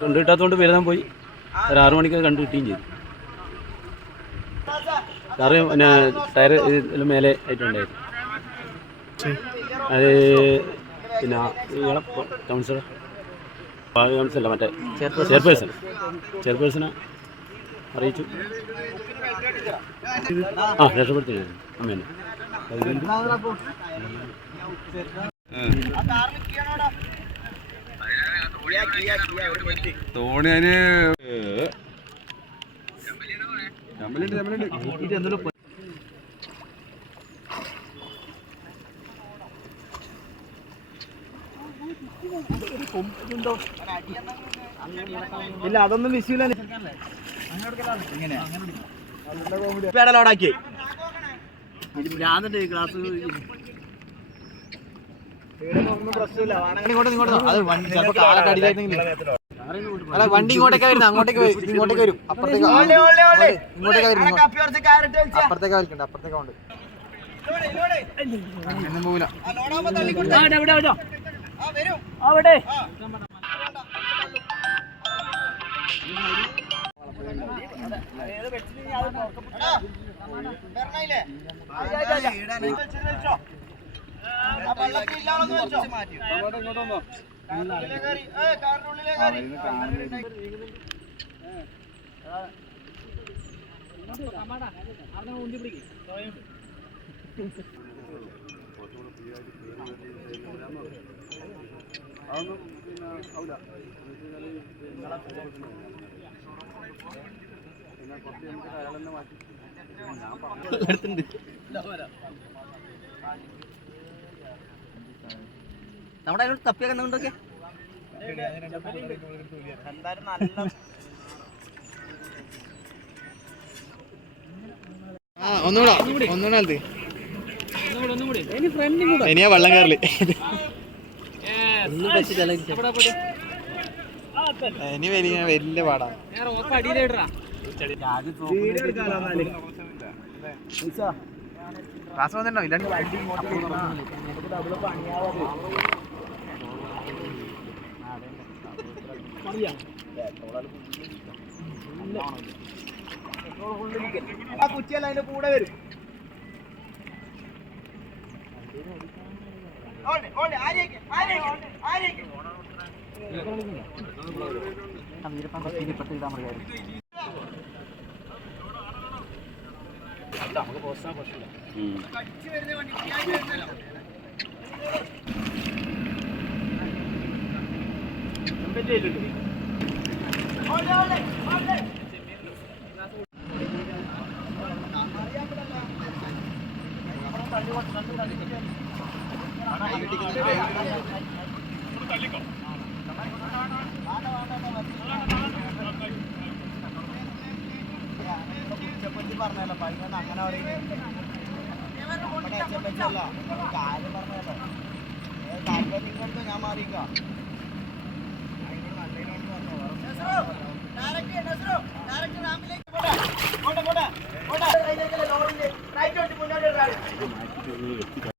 കണ്ടു കിട്ടാത്തതുകൊണ്ട് വരുതാൻ പോയി. ഒരു 6 മണിക്ക് കണ്ടു കിട്ടുകയും ചെയ്തു. കാറ് പിന്നെ ടയർ ഇതിൽ മേലെ ആയിട്ടുണ്ടായിരുന്നു. അത് പിന്നെ കൗൺസിലർ കൗൺസിലല്ല മറ്റേ ചെയർപേഴ്സണെ അറിയിച്ചു. രക്ഷപ്പെടുത്തി അമ്മേനെ. തോണിയാന് ഇല്ല, അതൊന്നും വിഷയമില്ല. പേടലോടാക്കി ക്ലാസ് വണ്ടി ഇങ്ങോട്ടേക്ക് വരുന്നത്, അങ്ങോട്ടേക്ക് വരും. അപ്പുറത്തേക്ക് വലിക്കണ്ട, അപ്പുറത്തേക്ക് ഉണ്ട്. നമ്മുടെ അതിനോട് തപ്പിയൊക്കെ എന്തുകൊണ്ടൊക്കെ എന്തായാലും നല്ല ഒന്നുകൂടെ ഇനിയാ വെള്ളം കയറല്. ഇനി വലിയ പാടാണ്. ക്ലാസ് വന്നിട്ടോ ഇല്ലാണ്ട് കുറ്റിയല്ല അതിന്റെ കൂടെ വരും. നമുക്ക് പോസ്റ്റാ പ്രശ്നമില്ല. പറഞ്ഞല്ലോ പൈസ അങ്ങനെ കാര്യം പറഞ്ഞല്ലോ താല്പര്യം ഞാൻ മാറിക്കാം.